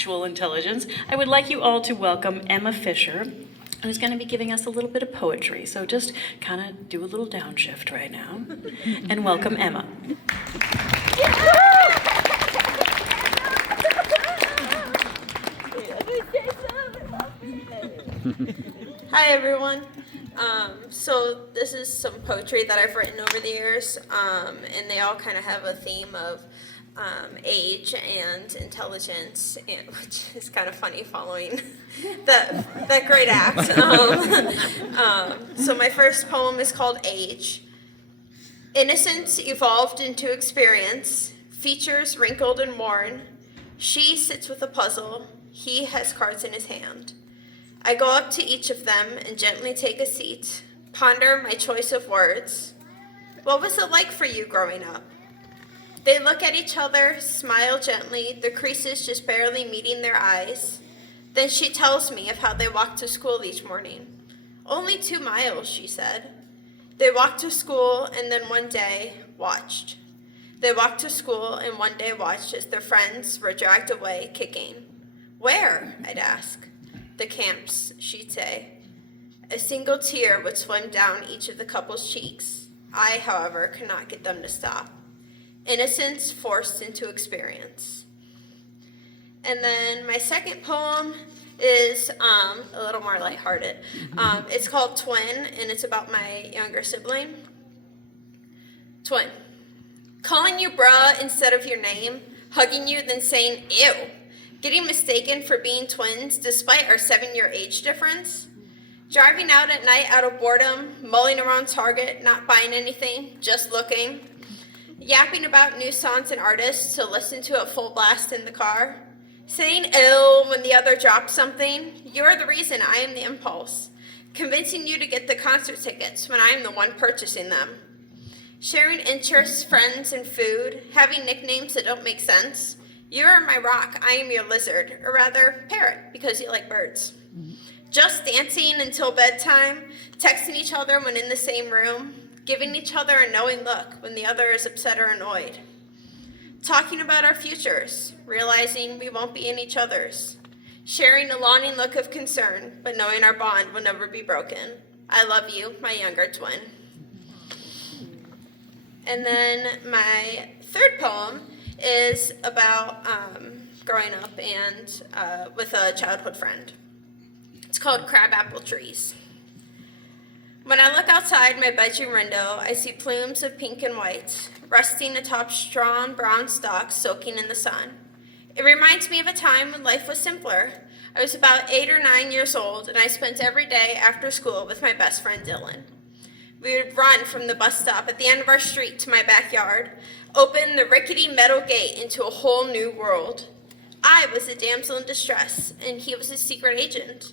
actual intelligence, I would like you all to welcome Emma Fisher, who's going to be giving us a little bit of poetry. So just kind of do a little downshift right now. And welcome Emma. Hi everyone. So this is some poetry that I've written over the years, and they all kind of have a theme of age and intelligence, which is kind of funny following that great act. So my first poem is called Age. Innocence evolved into experience, features wrinkled and worn. She sits with a puzzle, he has cards in his hand. I go up to each of them and gently take a seat, ponder my choice of words. What was it like for you growing up? They look at each other, smile gently, the creases just barely meeting their eyes. Then she tells me of how they walked to school each morning. Only 2 miles, she said. They walked to school and then one day watched. They walked to school and one day watched as their friends were dragged away kicking. Where? I'd ask. The camps, she'd say. A single tear would swim down each of the couple's cheeks. I, however, could not get them to stop. Innocence forced into experience. And then my second poem is a little more lighthearted. It's called Twin, and it's about my younger sibling. Twin. Calling you bruh instead of your name, hugging you then saying ew. Getting mistaken for being twins despite our 7-year age difference. Driving out at night out of boredom, mulling around Target, not buying anything, just looking. Yapping about new songs and artists to listen to at full blast in the car. Saying ill when the other drops something. You're the reason I am the impulse. Convincing you to get the concert tickets when I am the one purchasing them. Sharing interests, friends, and food. Having nicknames that don't make sense. You are my rock, I am your lizard, or rather, parrot, because you like birds. Just dancing until bedtime, texting each other when in the same room, giving each other a knowing look when the other is upset or annoyed. Talking about our futures, realizing we won't be in each other's. Sharing a longing look of concern, but knowing our bond will never be broken. I love you, my younger twin. And then my third poem is about growing up and with a childhood friend. It's called Crabapple Trees. When I look outside my bedroom window, I see plumes of pink and white, resting atop strong brown stalks soaking in the sun. It reminds me of a time when life was simpler. I was about 8 or 9 years old, and I spent every day after school with my best friend Dylan. We would run from the bus stop at the end of our street to my backyard, open the rickety metal gate into a whole new world. I was a damsel in distress, and he was a secret agent.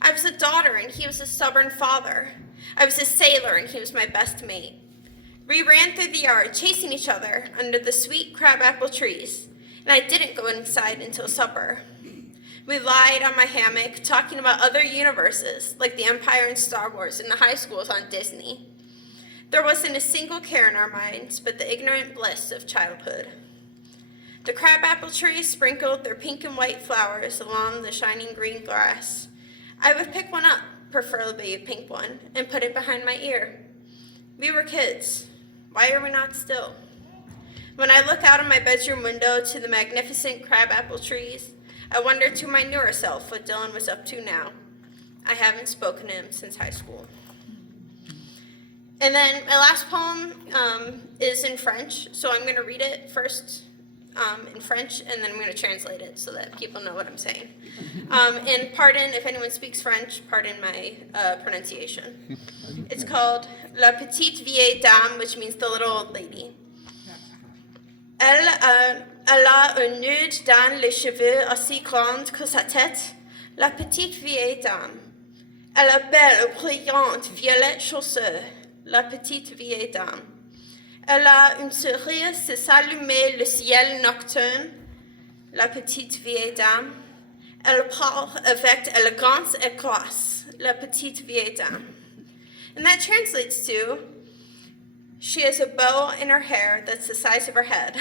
I was a daughter, and he was a stubborn father. I was a sailor, and he was my best mate. We ran through the yard, chasing each other under the sweet crabapple trees, and I didn't go inside until supper. We lied on my hammock, talking about other universes, like the Empire and Star Wars and the high schools on Disney. There wasn't a single care in our minds but the ignorant bliss of childhood. The crabapple trees sprinkled their pink and white flowers along the shining green grass. I would pick one up, preferably a pink one, and put it behind my ear. We were kids. Why are we not still? When I look out of my bedroom window to the magnificent crabapple trees, I wonder to my newer self what Dylan was up to now. I haven't spoken to him since high school. And then my last poem is in French, so I'm going to read it first in French, and then I'm going to translate it so that people know what I'm saying. And pardon, if anyone speaks French, pardon my pronunciation. It's called La Petite Vieille Dame, which means the little old lady. Elle a un nude dans les cheveux aussi grande que sa tête, la petite vieille dame. Elle a belle, brillante, violette chaussure, la petite vieille dame. Elle a une sourire, c'est s'allumer le ciel nocturne, la petite vieille dame. Elle parle avec élégance et grâce, la petite vieille dame. And that translates to, she has a bow in her hair that's the size of her head,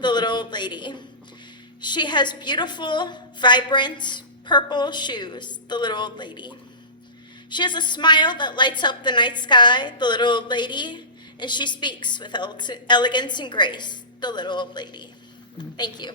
the little old lady. She has beautiful, vibrant, purple shoes, the little old lady. She has a smile that lights up the night sky, the little old lady, and she speaks with elegance and grace, the little old lady. Thank you.